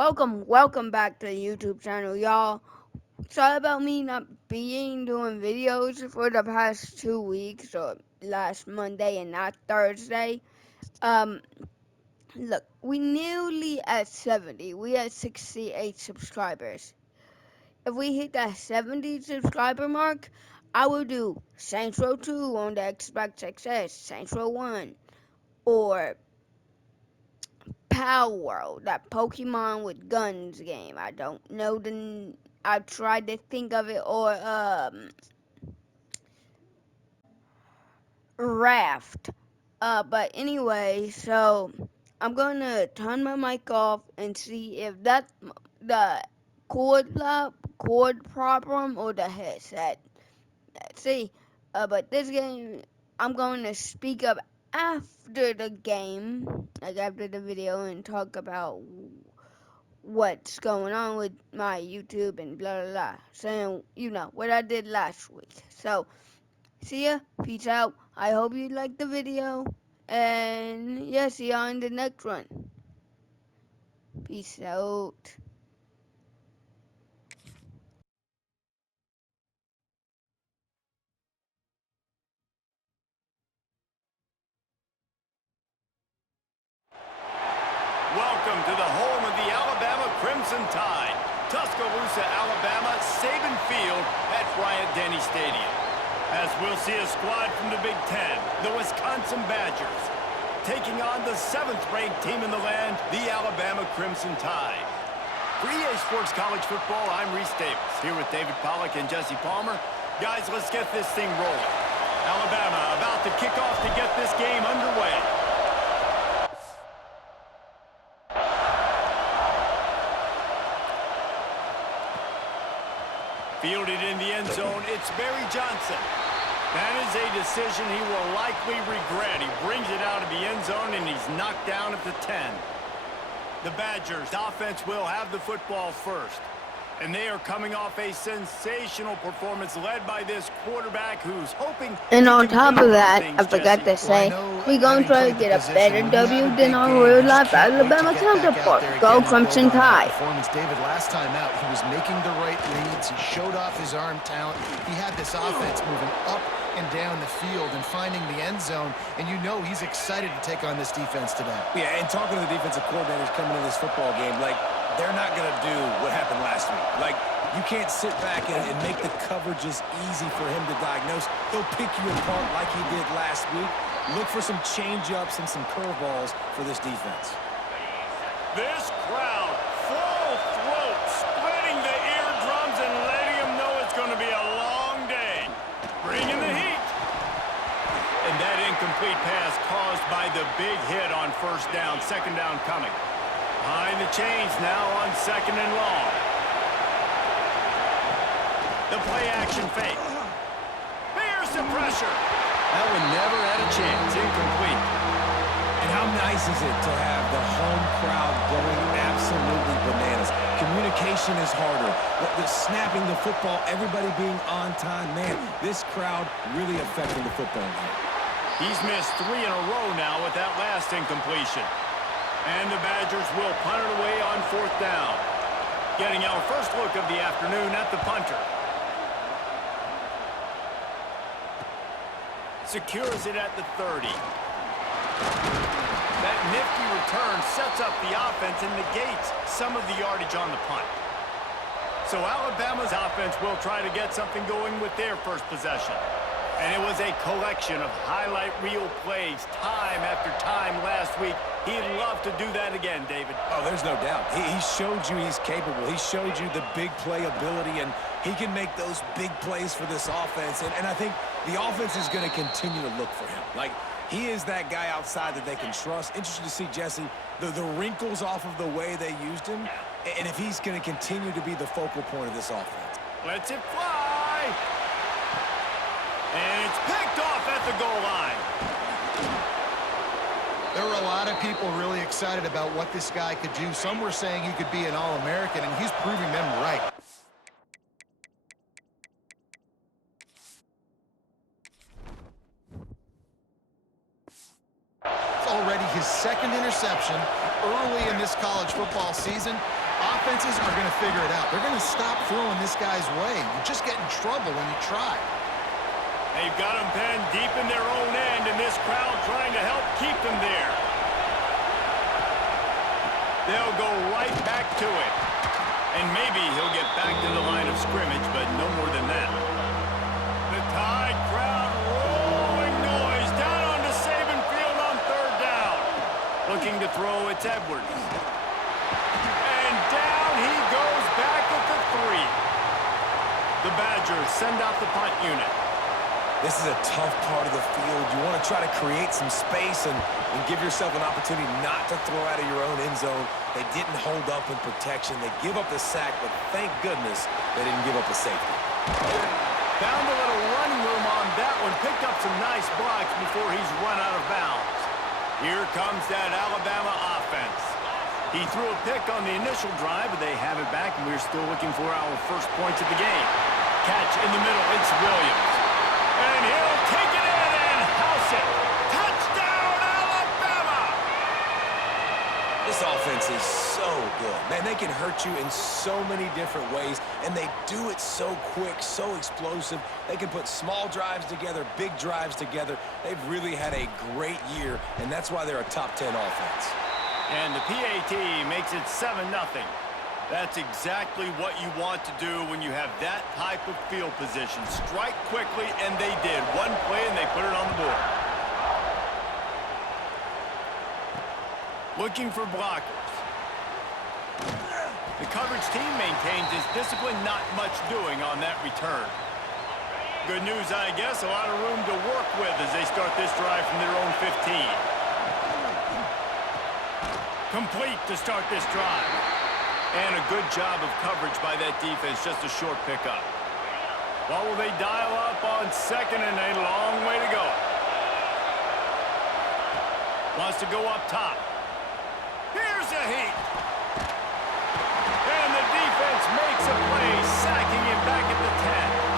Welcome back to the YouTube channel, y'all. Sorry about me not being doing videos for the past 2 weeks, or last Monday and not Thursday. Um, Look, we nearly at 70. We at 68 subscribers. If we hit that 70 subscriber mark, I will do Saints Row 2 on the Xbox XS, Saints Row 1, or Power World, that Pokemon with guns game. I don't know I tried to think of it, or Raft. But anyway, so I'm gonna turn my mic off and see if that's the cord problem or the headset. Let's see. But this game, I'm going to speak up after the game, like after the video, and talk about what's going on with my YouTube and blah blah blah. Saying, what I did last week. So, see ya. Peace out. I hope you liked the video. And yeah, see y'all in the next one. Peace out. Welcome to the home of the Alabama Crimson Tide, Tuscaloosa, Alabama, Saban Field at Bryant-Denny Stadium. As we'll see a squad from the Big Ten, the Wisconsin Badgers, taking on the 7th-ranked team in the land, the Alabama Crimson Tide. For EA Sports College Football, I'm Reese Davis, here with David Pollack and Jesse Palmer. Guys, let's get this thing rolling. Alabama about to kick off to get this game underway. Fielded in the end zone, it's Barry Johnson. That is a decision he will likely regret. He brings it out of the end zone, and he's knocked down at the 10. The Badgers offense will have the football first. And they are coming off a sensational performance led by this quarterback who's hoping... And on top of that, I forgot to say, we're going to try to get a better W than our real-life Alabama counterpart. Go Crimson Tide. David, last time out, he was making the right reads. He showed off his arm talent. He had this offense moving up and down the field and finding the end zone. And you know he's excited to take on this defense today. Yeah, and talking to the defensive coordinators coming into this football game, they're not going to do what happened last week. You can't sit back and make the coverages easy for him to diagnose. He'll pick you apart like he did last week. Look for some change-ups and some curveballs for this defense. This crowd, full throat, splitting the eardrums and letting them know it's going to be a long day. Bringing the heat. And that incomplete pass caused by the big hit on first down, second down coming. Behind the chains now on 2nd and long. The play-action fake. Here's the pressure. That one never had a chance. Incomplete. And how nice is it to have the home crowd going absolutely bananas? Communication is harder. The snapping the football, everybody being on time. Man, this crowd really affecting the football game. He's missed 3 in a row now with that last incompletion. And the Badgers will punt it away on 4th down. Getting our first look of the afternoon at the punter. Secures it at the 30. That nifty return sets up the offense and negates some of the yardage on the punt. So Alabama's offense will try to get something going with their first possession. And it was a collection of highlight reel plays time after time last week. He'd love to do that again, David. Oh, there's no doubt. He showed you he's capable. He showed you the big play ability, and he can make those big plays for this offense. And I think the offense is going to continue to look for him. He is that guy outside that they can trust. Interested to see, Jesse, the wrinkles off of the way they used him, and if he's going to continue to be the focal point of this offense. Lets it fly. And it's picked off at the goal line. There were a lot of people really excited about what this guy could do. Some were saying he could be an All-American, and he's proving them right. It's already his 2nd interception early in this college football season, Offenses are going to figure it out. They're going to stop throwing this guy's way. You just get in trouble when you try. They've got him pinned deep in their own end, and this crowd trying to help keep them there. They'll go right back to it. And maybe he'll get back to the line of scrimmage, but no more than that. The Tide crowd rolling noise down onto Saban Field on third down. Looking to throw, it's Edwards. And down he goes back at the 3. The Badgers send out the punt unit. This is a tough part of the field. You want to try to create some space and give yourself an opportunity not to throw out of your own end zone. They didn't hold up in protection. They give up the sack, but thank goodness they didn't give up a safety. Found a little running room on that one. Picked up some nice blocks before he's run out of bounds. Here comes that Alabama offense. He threw a pick on the initial drive, but they have it back, and we're still looking for our first points of the game. Catch in the middle. It's Williams. And he'll take it in and house it. Touchdown, Alabama! This offense is so good. Man, they can hurt you in so many different ways, and they do it so quick, so explosive. They can put small drives together, big drives together. They've really had a great year, and that's why they're a top 10 offense. And the PAT makes it 7-0. That's exactly what you want to do when you have that type of field position. Strike quickly, and they did. One play, and they put it on the board. Looking for blockers. The coverage team maintains its discipline, not much doing on that return. Good news, I guess, a lot of room to work with as they start this drive from their own 15. Complete to start this drive. And a good job of coverage by that defense, just a short pickup. What will they dial up on second, and a long way to go. Wants to go up top. Here's a heat. And the defense makes a play, sacking him back at the 10.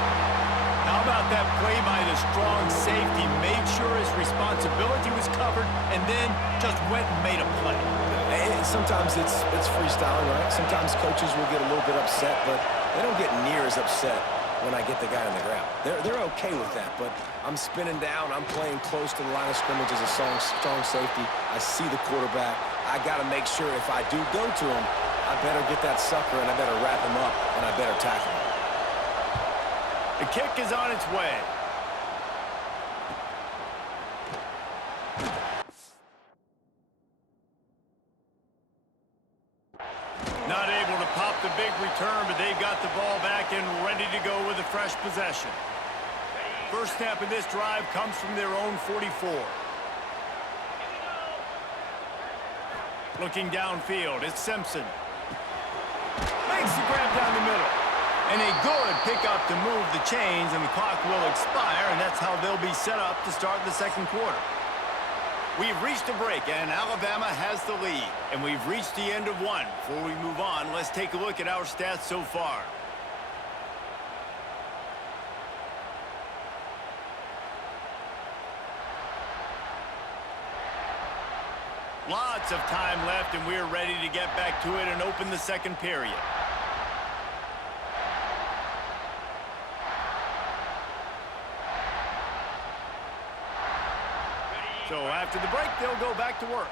How about that play by the strong safety? Made sure his responsibility was covered, and then just went and made a play. And sometimes it's freestyling, right? Sometimes coaches will get a little bit upset, but they don't get near as upset when I get the guy on the ground. They're okay with that, but I'm spinning down. I'm playing close to the line of scrimmage as a strong safety. I see the quarterback. I got to make sure if I do go to him, I better get that sucker, and I better wrap him up, and I better tackle him. The kick is on its way. Not able to pop the big return, but they've got the ball back and ready to go with a fresh possession. First snap of this drive comes from their own 44. Looking downfield, it's Simpson. Makes the grab down the middle. And a good pickup to move the chains, and the clock will expire, and that's how they'll be set up to start the second quarter. We've reached a break, and Alabama has the lead. And we've reached the end of one. Before we move on, let's take a look at our stats so far. Lots of time left, and we're ready to get back to it and open the second period. So after the break, they'll go back to work.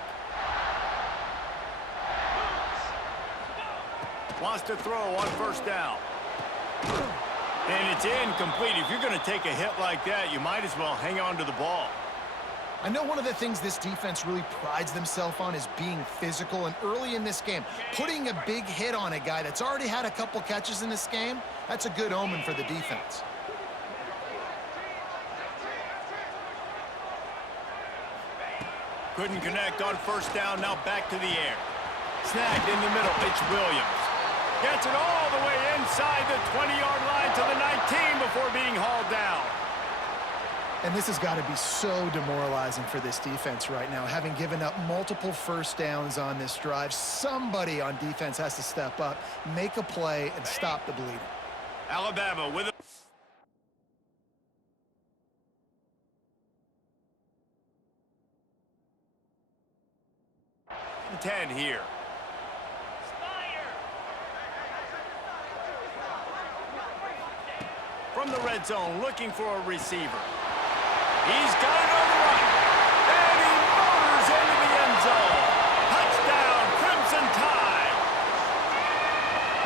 Wants to throw on first down. And it's incomplete. If you're going to take a hit like that, you might as well hang on to the ball. I know one of the things this defense really prides themselves on is being physical, and early in this game, putting a big hit on a guy that's already had a couple catches in this game, that's a good omen for the defense. Couldn't connect on first down, now back to the air. Snagged in the middle, it's Williams. Gets it all the way inside the 20-yard line to the 19 before being hauled down. And this has got to be so demoralizing for this defense right now. Having given up multiple first downs on this drive, somebody on defense has to step up, make a play, and stop the bleeding. Alabama with a 10 here. from the red zone looking for a receiver. He's got it on the run. And he motors into the end zone. Touchdown, Crimson Tide.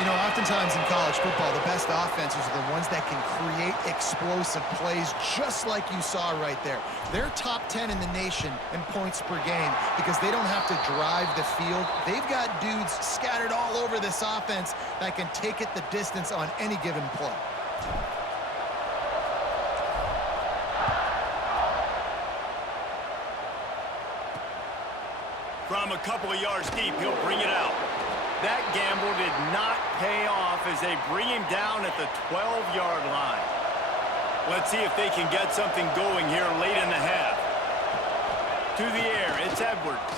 You know, oftentimes in college football, the best offenses are the ones that can create explosive plays just like you saw right there. They're top 10 in the nation in points per game because they don't have to drive the field. They've got dudes scattered all over this offense that can take it the distance on any given play. From a couple of yards deep, he'll bring it out. That gamble did not pay off as they bring him down at the 12-yard line. Let's see if they can get something going here late in the half. To the air, it's Edwards.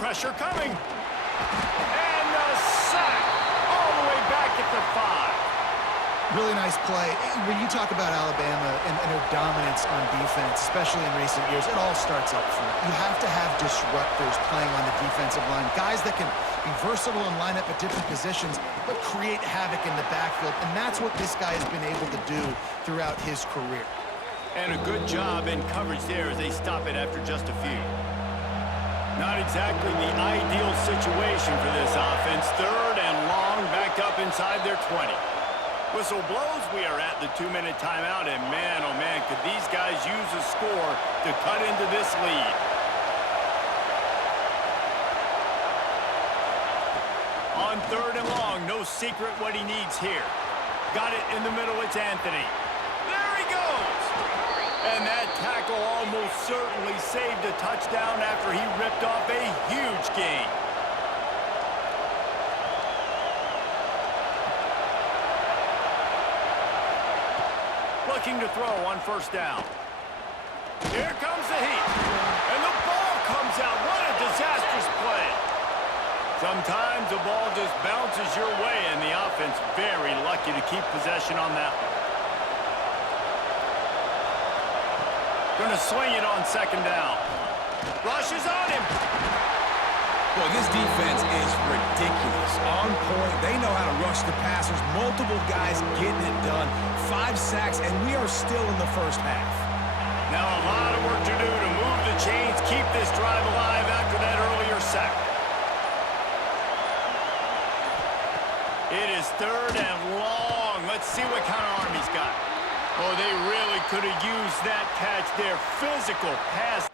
Pressure coming. And a sack all the way back at the 5. Really nice play. When you talk about Alabama and their dominance on defense, especially in recent years, it all starts up front. You have to have disruptors playing on the defensive line, guys that can be versatile and line up at different positions, but create havoc in the backfield, and that's what this guy has been able to do throughout his career. And a good job in coverage there as they stop it after just a few. Not exactly the ideal situation for this offense. 3rd and long, backed up inside their 20. Whistle blows, we are at the 2-minute timeout, and man, oh man, could these guys use a score to cut into this lead. On 3rd and long, no secret what he needs here. Got it in the middle, it's Anthony. There he goes! And that tackle almost certainly saved a touchdown after he ripped off a huge gain. Looking to throw on 1st down. Here comes the heat. And the ball comes out. What a disastrous play. Sometimes the ball just bounces your way, and the offense very lucky to keep possession on that one. Gonna swing it on 2nd down. Rushes on him. Boy, this defense is ridiculous. On point, they know how to rush the passers. Multiple guys getting it done. 5 sacks, and we are still in the 1st half. Now a lot of work to do to move the chains, keep this drive alive after that earlier sack. It is 3rd and long. Let's see what kind of arm he's got. Oh, they really could have used that catch there. Physical pass.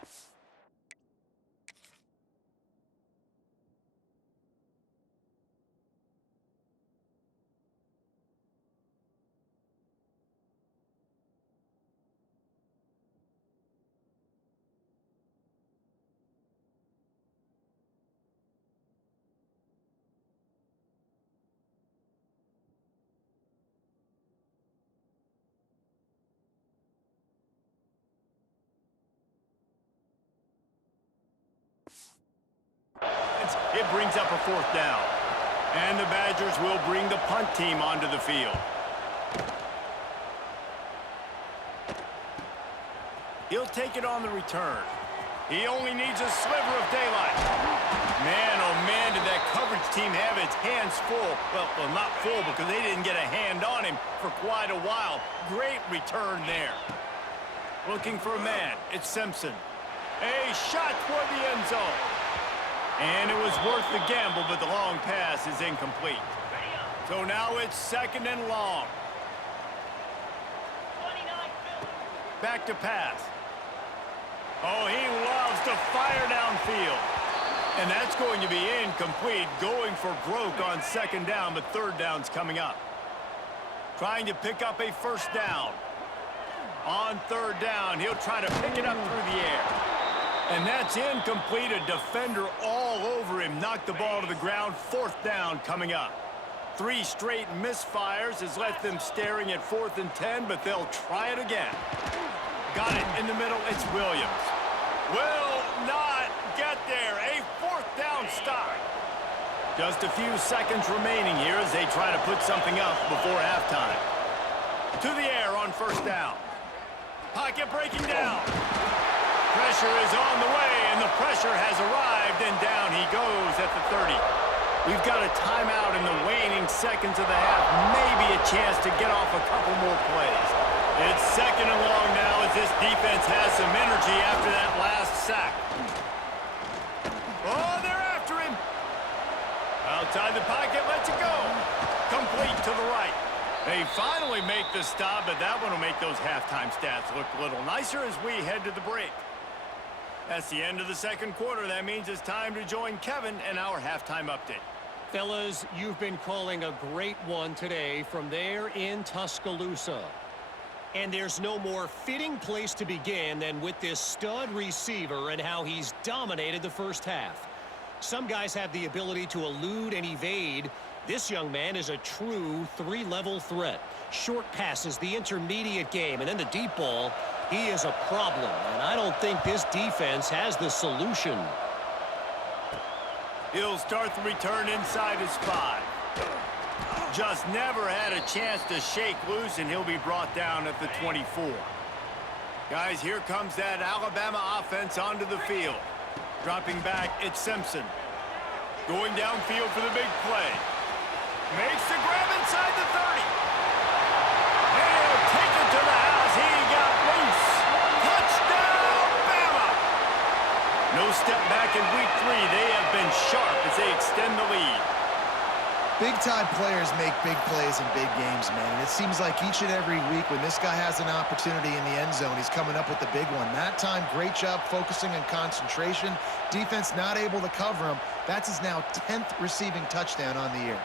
It brings up a 4th down. And the Badgers will bring the punt team onto the field. He'll take it on the return. He only needs a sliver of daylight. Man, oh man, did that coverage team have its hands full. Well, not full because they didn't get a hand on him for quite a while. Great return there. Looking for a man. It's Simpson. A shot toward the end zone. And it was worth the gamble, but the long pass is incomplete. So now it's 2nd and long. Back to pass. Oh, he loves to fire downfield. And that's going to be incomplete, going for broke on 2nd down, but 3rd down's coming up. Trying to pick up a 1st down. On 3rd down, he'll try to pick it up through the air. And that's incomplete. A defender all over him. Knocked the ball to the ground. 4th down coming up. 3 straight misfires has left them staring at 4th and 10, but they'll try it again. Got it in the middle. It's Williams. Will not get there. A 4th down stop. Just a few seconds remaining here as they try to put something up before halftime. To the air on 1st down. Pocket breaking down. Pressure is on the way, and the pressure has arrived, and down he goes at the 30. We've got a timeout in the waning seconds of the half, maybe a chance to get off a couple more plays. It's second and long now as this defense has some energy after that last sack. Oh, they're after him. Outside the pocket, lets it go. Complete to the right. They finally make the stop, but that one will make those halftime stats look a little nicer as we head to the break. That's the end of the second quarter. That means it's time to join Kevin in our halftime update. Fellas, you've been calling a great one today from there in Tuscaloosa. And there's no more fitting place to begin than with this stud receiver and how he's dominated the first half. Some guys have the ability to elude and evade. This young man is a true three-level threat. Short passes, the intermediate game, and then the deep ball. He is a problem, and I don't think this defense has the solution. He'll start the return inside his 5. Just never had a chance to shake loose, and he'll be brought down at the 24. Guys, here comes that Alabama offense onto the field. Dropping back, it's Simpson. Going downfield for the big play. Makes the grab inside the 30. And he'll take it to the house. He got loose. Touchdown, Bama! No step back in week 3. They have been sharp as they extend the lead. Big-time players make big plays in big games, man. And it seems like each and every week when this guy has an opportunity in the end zone, he's coming up with the big one. That time, great job focusing on concentration. Defense not able to cover him. That's his now 10th receiving touchdown on the year.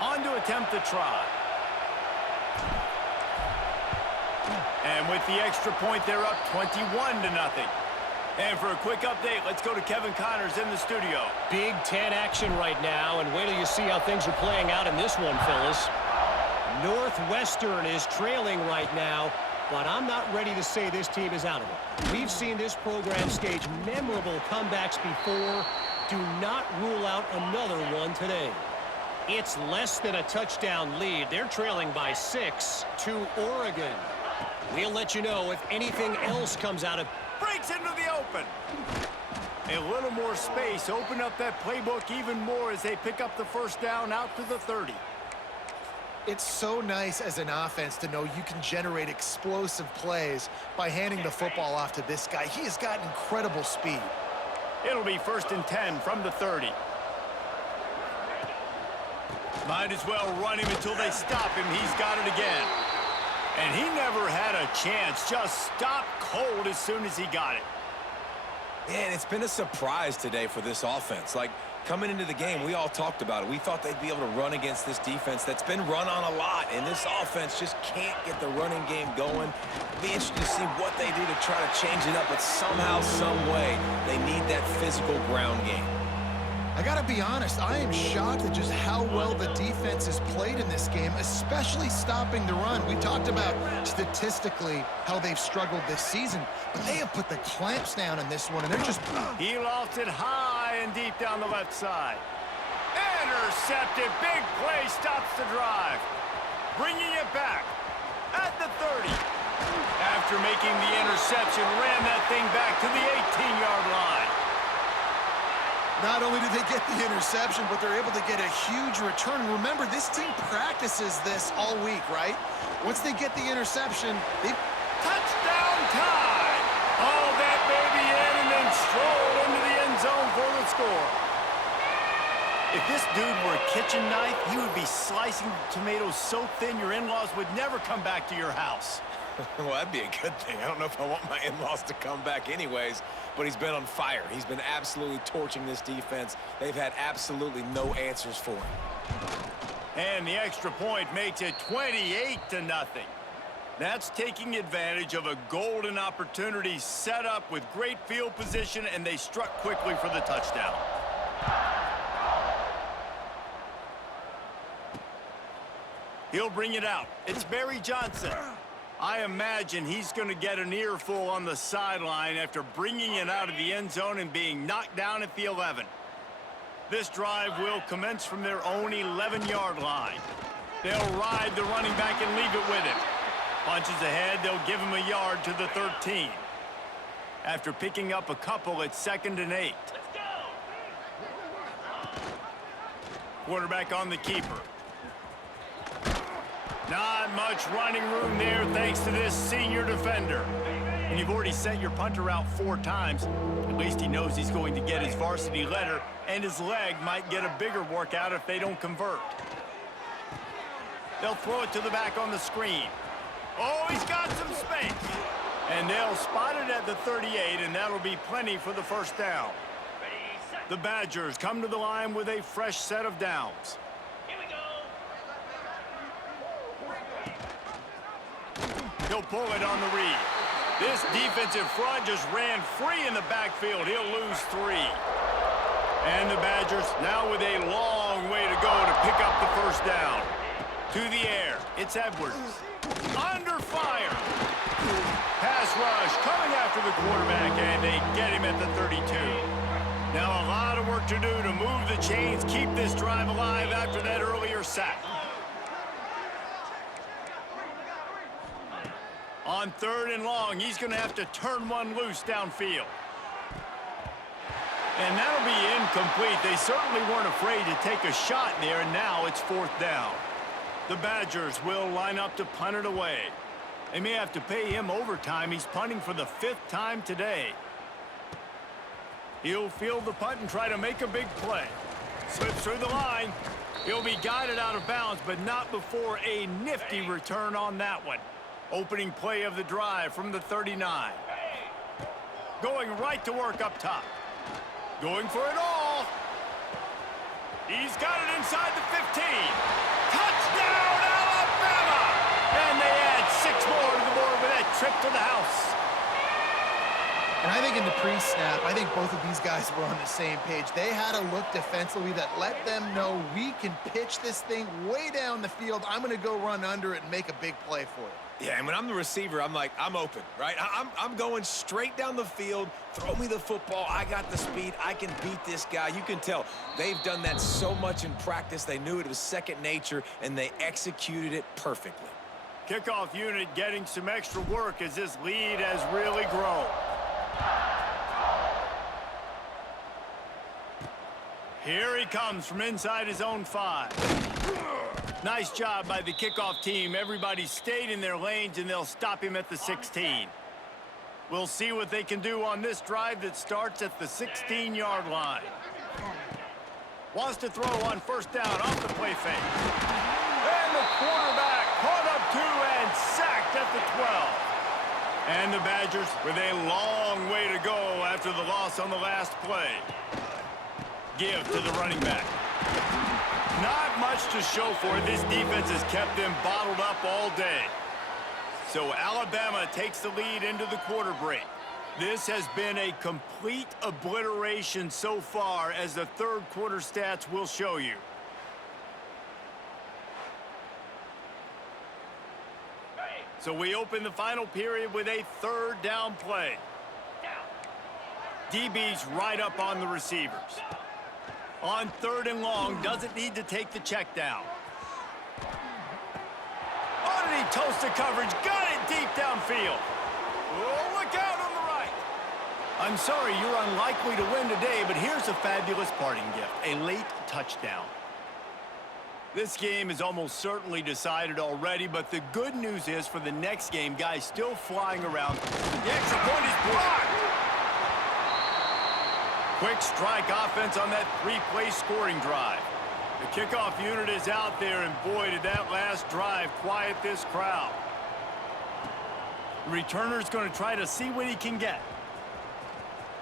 On to attempt the try. And with the extra point, they're up 21-0. And for a quick update, let's go to Kevin Connors in the studio. Big Ten action right now, and wait till you see how things are playing out in this one, fellas. Northwestern is trailing right now, but I'm not ready to say this team is out of it. We've seen this program stage memorable comebacks before. Do not rule out another one today. It's less than a touchdown lead. They're trailing by 6 to Oregon. We'll let you know if anything else comes out of... Breaks into the open. A little more space. Open up that playbook even more as they pick up the first down out to the 30. It's so nice as an offense to know you can generate explosive plays by handing the football off to this guy. He has got incredible speed. It'll be 1st and 10 from the 30. Might as well run him until they stop him. He's got it again. And he never had a chance. Just stopped cold as soon as he got it. Man, it's been a surprise today for this offense. Like, coming into the game, we all talked about it. We thought they'd be able to run against this defense that's been run on a lot, and this offense just can't get the running game going. It'll be interesting to see what they do to try to change it up, but somehow, some way, they need that physical ground game. I gotta be honest, I am shocked at just how well the defense has played in this game, especially stopping the run. We talked about statistically how they've struggled this season, but they have put the clamps down in this one, and they're just... He lost it high and deep down the left side. Intercepted. Big play stops the drive. Bringing it back at the 30. After making the interception, ran that thing back to the 18-yard line. Not only did they get the interception, but they're able to get a huge return. Remember, this team practices this all week, right? Once they get the interception, they... Touchdown time! Haul that baby in and then stroll into the end zone for the score. If this dude were a kitchen knife, he would be slicing tomatoes so thin your in-laws would never come back to your house. Well, that'd be a good thing. I don't know if I want my in-laws to come back anyways, but he's been on fire. He's been absolutely torching this defense. They've had absolutely no answers for him. And the extra point makes it 28-0. That's taking advantage of a golden opportunity set up with great field position, and they struck quickly for the touchdown. He'll bring it out. It's Barry Johnson. I imagine he's going to get an earful on the sideline after bringing it out of the end zone and being knocked down at the 11. This drive will commence from their own 11-yard line. They'll ride the running back and leave it with him. Punches ahead, they'll give him a yard to the 13. After picking up a couple, it's 2nd and 8. Quarterback on the keeper. Not much running room there thanks to this senior defender. And you've already sent your punter out 4 times. At least he knows he's going to get his varsity letter, and his leg might get a bigger workout if they don't convert. They'll throw it to the back on the screen. Oh, he's got some space. And they'll spot it at the 38, and that'll be plenty for the first down. The Badgers come to the line with a fresh set of downs. He'll pull it on the read. This defensive front just ran free in the backfield. He'll lose 3. And the Badgers now with a long way to go to pick up the first down. To the air, it's Edwards. Under fire. Pass rush coming after the quarterback, and they get him at the 32. Now a lot of work to do to move the chains, keep this drive alive after that earlier sack. On 3rd and long, he's going to have to turn one loose downfield. And that'll be incomplete. They certainly weren't afraid to take a shot there, and now it's 4th down. The Badgers will line up to punt it away. They may have to pay him overtime. He's punting for the 5th time today. He'll field the punt and try to make a big play. Slips through the line. He'll be guided out of bounds, but not before a nifty return on that one. Opening play of the drive from the 39. Going right to work up top. Going for it all. He's got it inside the 15. Touchdown, Alabama! And they add 6 more to the board with that trip to the house. And I think in the pre-snap, I think both of these guys were on the same page. They had a look defensively that let them know we can pitch this thing way down the field. I'm going to go run under it and make a big play for it. Yeah, and when I'm the receiver, I'm like, I'm open, right? I'm going straight down the field. Throw me the football. I got the speed. I can beat this guy. You can tell they've done that so much in practice. They knew it was second nature, and they executed it perfectly. Kickoff unit getting some extra work as this lead has really grown. Here he comes from inside his own 5. Nice job by the kickoff team. Everybody stayed in their lanes, and they'll stop him at the 16. We'll see what they can do on this drive that starts at the 16-yard line. Wants to throw on 1st down off the play fake. And the quarterback caught up 2 and sacked at the 12. And the Badgers with a long way to go after the loss on the last play. Give to the running back. Not much to show for it. This defense has kept them bottled up all day. So Alabama takes the lead into the quarter break. This has been a complete obliteration so far, as the 3rd quarter stats will show you. So we open the final period with a 3rd down play. DB's right up on the receivers. On 3rd and long, doesn't need to take the check down. Oh, did he toast the coverage? Got it deep downfield. Oh, look out on the right. I'm sorry, you're unlikely to win today, but here's a fabulous parting gift, a late touchdown. This game is almost certainly decided already, but the good news is for the next game, guys still flying around. The extra point is blocked. Quick strike offense on that 3-play scoring drive. The kickoff unit is out there, and boy, did that last drive quiet this crowd. The returner's going to try to see what he can get.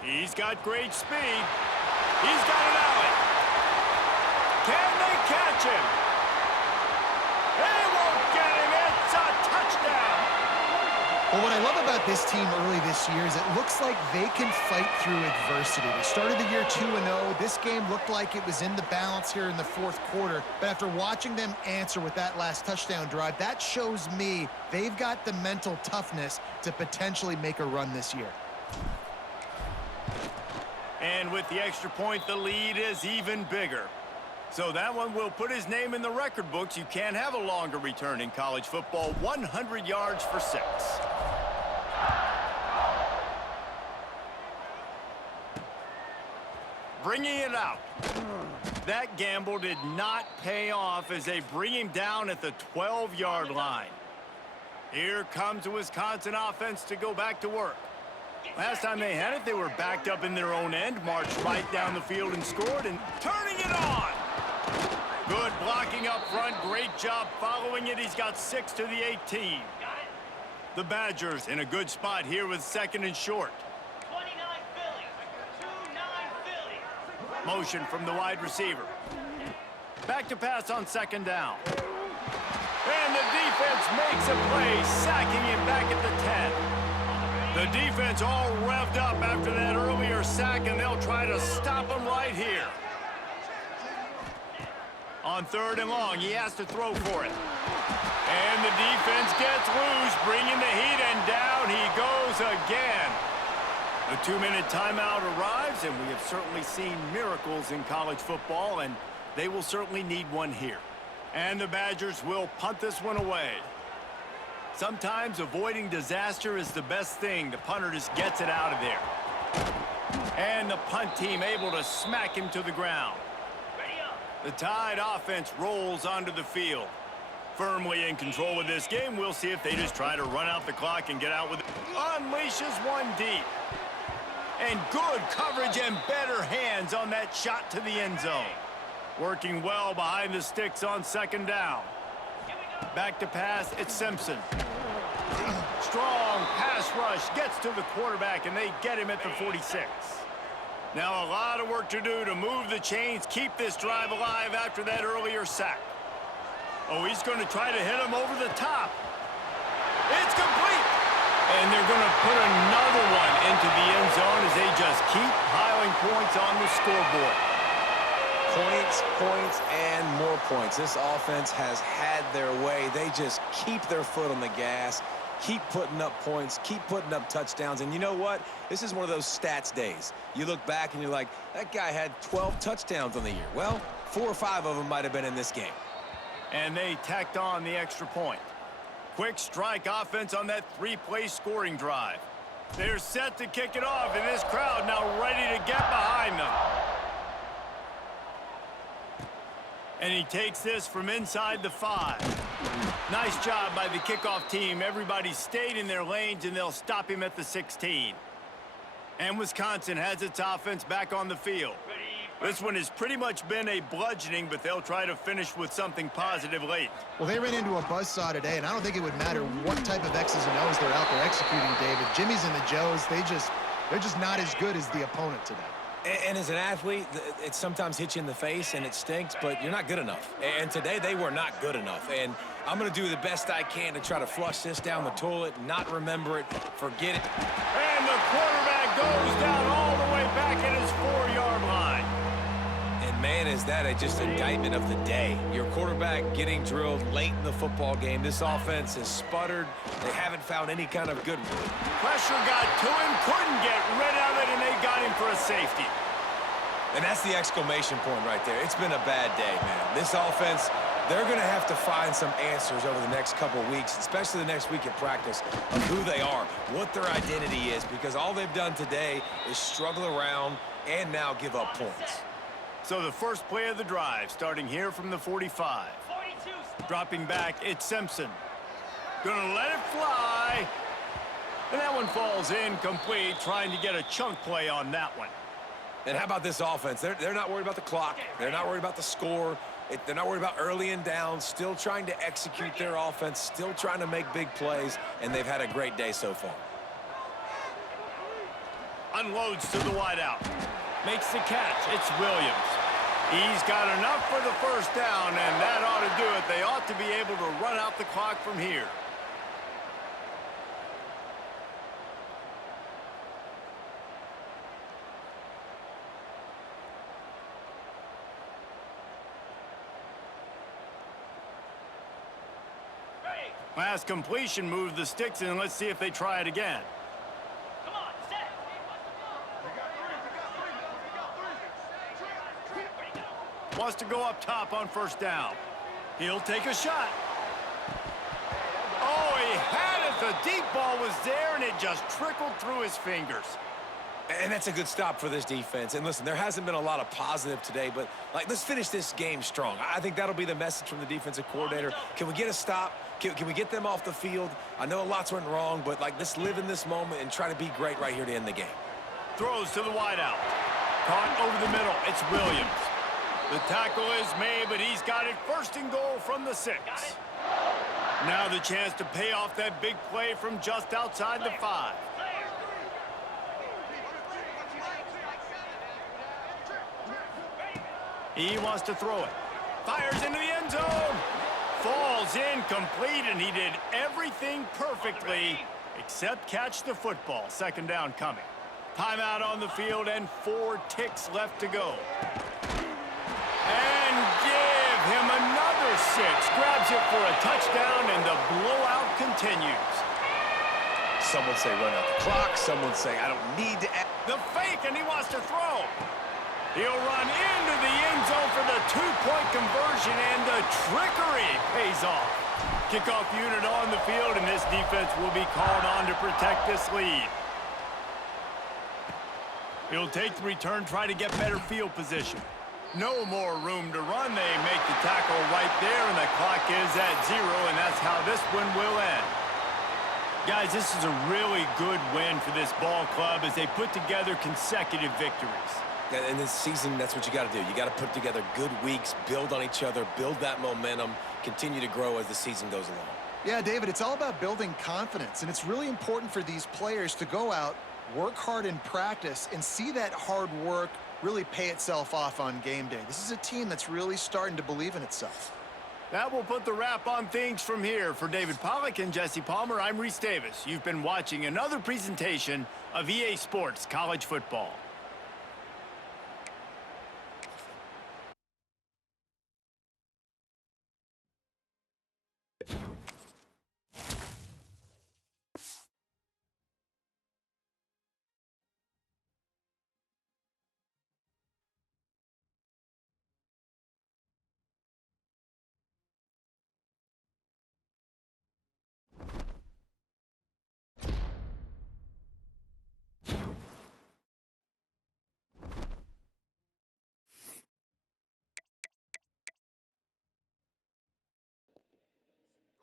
He's got great speed. He's got an alley. Can they catch him? They won't get him. It's a touchdown. Well, what I love about this team early this year is it looks like they can fight through adversity. They started the year 2-0. This game looked like it was in the balance here in the 4th quarter. But after watching them answer with that last touchdown drive, that shows me they've got the mental toughness to potentially make a run this year. And with the extra point, the lead is even bigger. So that one will put his name in the record books. You can't have a longer return in college football. 100 yards for 6. Bringing it out. That gamble did not pay off as they bring him down at the 12-yard line. Here comes the Wisconsin offense to go back to work. Last time they had it, they were backed up in their own end, marched right down the field and scored, and turning it on. Good blocking up front. Great job following it. He's got 6 to the 18. The Badgers in a good spot here with 2nd and short. 29 Philly. 2-9 Philly. Motion from the wide receiver. Back to pass on 2nd down. And the defense makes a play, sacking him back at the 10. The defense all revved up after that earlier sack, and they'll try to stop him right here. On 3rd and long, he has to throw for it. And the defense gets loose, bringing the heat, and down he goes again. The 2-minute timeout arrives, and we have certainly seen miracles in college football, and they will certainly need one here. And the Badgers will punt this one away. Sometimes avoiding disaster is the best thing. The punter just gets it out of there. And the punt team able to smack him to the ground. The Tide offense rolls onto the field. Firmly in control of this game. We'll see if they just try to run out the clock and get out with it. Unleashes one deep. And good coverage and better hands on that shot to the end zone. Working well behind the sticks on 2nd down. Back to pass, it's Simpson. Strong pass rush gets to the quarterback, and they get him at the 46. Now a lot of work to do to move the chains, keep this drive alive after that earlier sack. Oh, he's going to try to hit him over the top. It's complete. And they're going to put another one into the end zone as they just keep piling points on the scoreboard. Points, points, and more points. This offense has had their way. They just keep their foot on the gas, keep putting up points, keep putting up touchdowns. And you know what? This is one of those stats days. You look back and you're like, that guy had 12 touchdowns on the year. Well, 4 or 5 of them might have been in this game. And they tacked on the extra point. Quick strike offense on that 3-play scoring drive. They're set to kick it off, and this crowd now ready to get behind them. And he takes this from inside the 5. Nice job by the kickoff team. Everybody stayed in their lanes, and they'll stop him at the 16. And Wisconsin has its offense back on the field. This one has pretty much been a bludgeoning, but they'll try to finish with something positive late. Well, they ran into a buzzsaw today, and I don't think it would matter what type of X's and O's they're out there executing, David. Jimmy's and the Joes, they're just not as good as the opponent today. And as an athlete, it sometimes hits you in the face and it stinks, but you're not good enough. And today they were not good enough. And I'm going to do the best I can to try to flush this down the toilet, not remember it, forget it. And the quarterback goes down all the way back at his 4-yard line. And man, is that just an indictment of the day. Your quarterback getting drilled late in the football game. This offense has sputtered. They haven't found any kind of good Pressure got to him, couldn't get rid of it, and they got him for a safety. And that's the exclamation point right there. It's been a bad day, man. This offense, they're going to have to find some answers over the next couple of weeks, especially the next week at practice, of who they are, what their identity is, because all they've done today is struggle around and now give up points. So the first play of the drive, starting here from the 45. Dropping back, it's Simpson. Gonna let it fly. And that one falls incomplete, trying to get a chunk play on that one. And how about this offense? They're not worried about the clock. They're not worried about the score. They're not worried about early and down. Still trying to execute their offense. Still trying to make big plays. And they've had a great day so far. Unloads to the wideout. Makes the catch. It's Williams. He's got enough for the first down, and that ought to do it. They ought to be able to run out the clock from here. Last completion moved the sticks in. Let's see if they try it again. Come on, set. Wants to go up top on first down. He'll take a shot. Oh, he had it. The deep ball was there, and it just trickled through his fingers. And that's a good stop for this defense. And listen, there hasn't been a lot of positive today, but let's finish this game strong. I think that'll be the message from the defensive coordinator. Can we get a stop? Can we get them off the field? I know lots went wrong, but let's live in this moment and try to be great right here to end the game. Throws to the wideout. Caught over the middle. It's Williams. The tackle is made, but he's got it first and goal from the 6. Now the chance to pay off that big play from just outside the 5. He wants to throw it. Fires into the end zone. Falls incomplete, and he did everything perfectly except catch the football. Second down coming. Timeout on the field and 4 ticks left to go. And give him another 6. Grabs it for a touchdown, and the blowout continues. Some would say run out the clock. Some would say I don't need to add. The fake, and he wants to throw. He'll run into the end zone for the 2-point conversion, and the trickery pays off. Kickoff unit on the field, and this defense will be called on to protect this lead. He'll take the return, try to get better field position. No more room to run. They make the tackle right there, and the clock is at 0, and that's how this one will end. Guys, this is a really good win for this ball club as they put together consecutive victories. In this season, that's what you got to do. You got to put together good weeks, build on each other, build that momentum, continue to grow as the season goes along. Yeah, David, it's all about building confidence, and it's really important for these players to go out, work hard in practice, and see that hard work really pay itself off on game day. This is a team that's really starting to believe in itself. That will put the wrap on things from here. For David Pollack and Jesse Palmer, I'm Reese Davis. You've been watching another presentation of EA Sports College Football.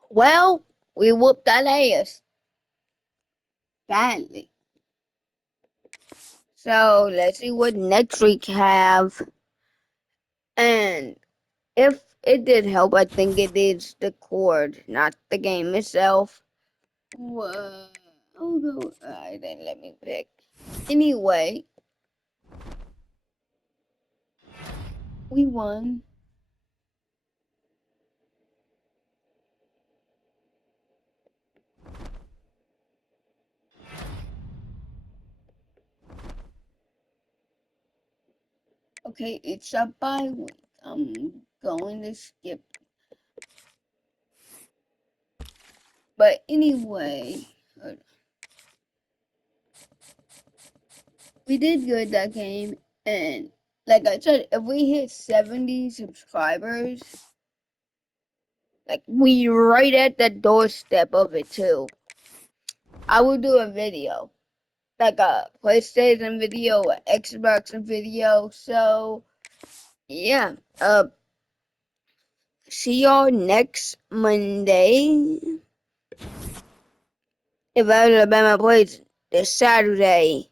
Well, we whooped that ass badly. So let's see what next week have. And if it did help, I think it is the cord, not the game itself. Well, then let me pick. Anyway, we won. Okay, it's a bye week. I'm going to skip. But anyway, we did good that game. And like I said, if we hit 70 subscribers, like we right at the doorstep of it too, I will do a video. Like a PlayStation video, an Xbox video. So yeah, see y'all next Monday. If Alabama plays this Saturday,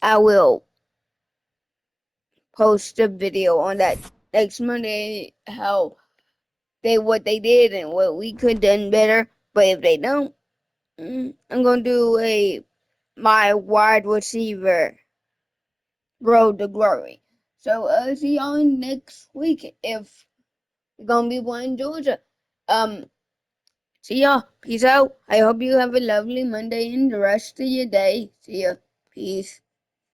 I will post a video on that next Monday, how what they did and what we could done better. But if they don't, I'm gonna do my wide receiver road to glory. So see y'all next week if you're gonna be playing Georgia. See y'all. Peace out. I hope you have a lovely Monday and the rest of your day. See ya. Peace.